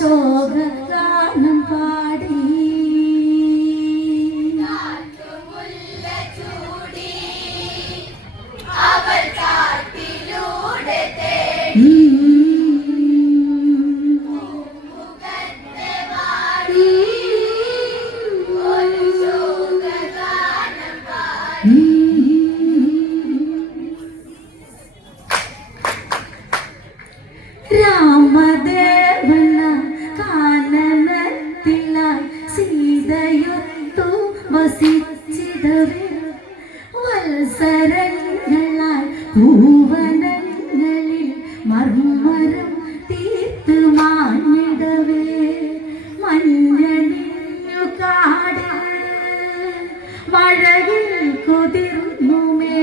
ശോഭ എടുത്ത് മാനിടവേ മഞ്ഞണിഞ്ഞു കാട് മഴയിൽ കുതിർന്നുമേ.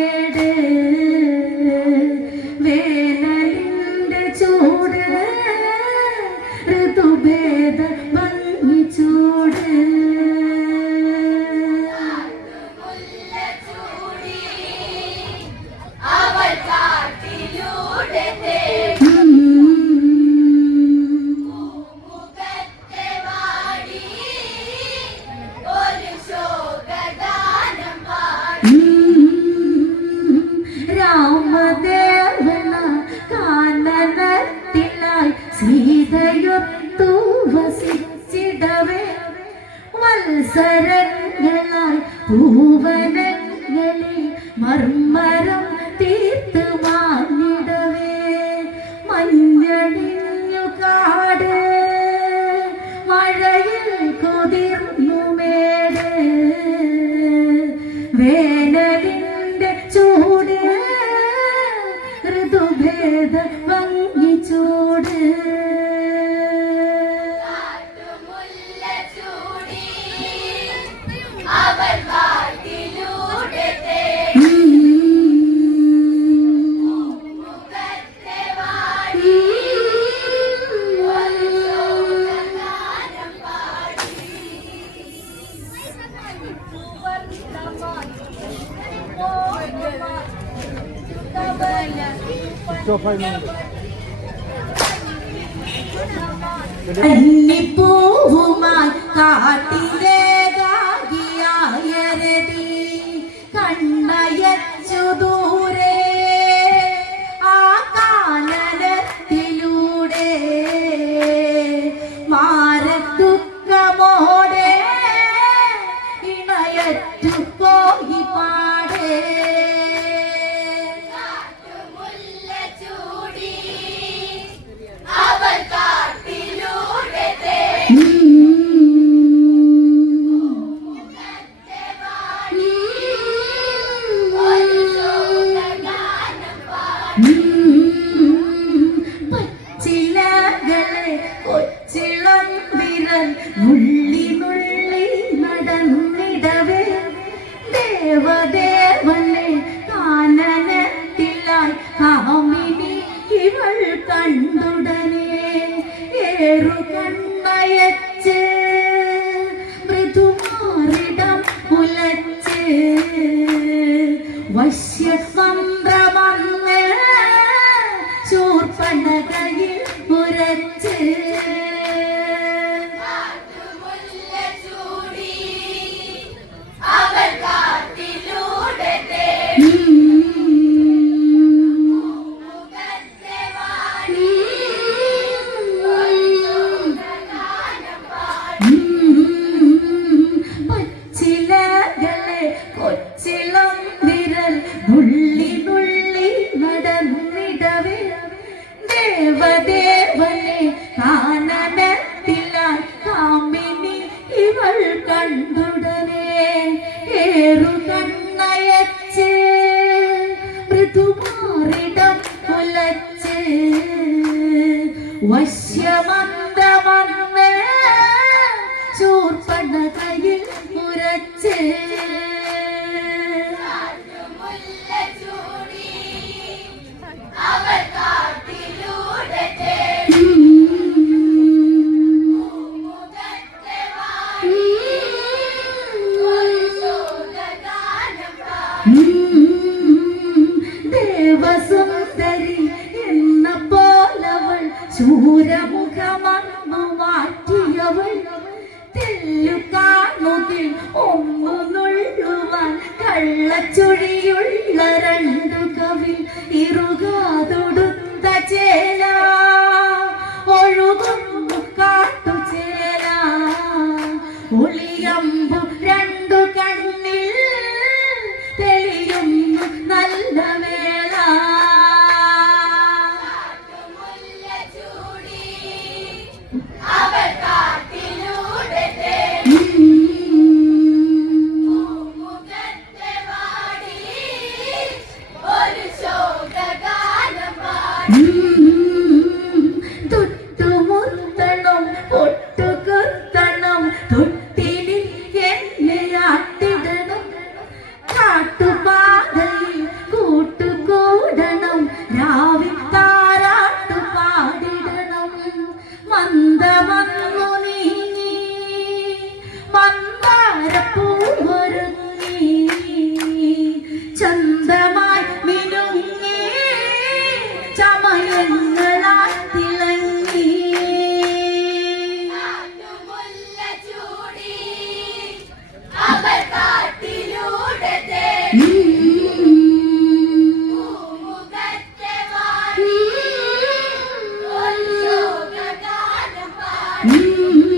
പൂവനങ്ങളിൽ മർമ്മരം തീർത്തു അല്ലിപ്പൂവുമായി കാട്ടിലേകാകിയായരടി കണ്ണയച്ചു Leave me. സർവദേവനെ കാനനത്തിലായി കാമിനി ഇവൾ കണ്ടുടനെ. ഏറു കണ്ണയച്ച് മൃദുമാറിടം കുലച്ച് വശ്യമന്ദമന്ദ തൊട്ടുമുത്തണം പൊട്ടുകുത്തണം തൊട്ടിലിൽ എന്നെ ആട്ടിടണം. Mm-hmm.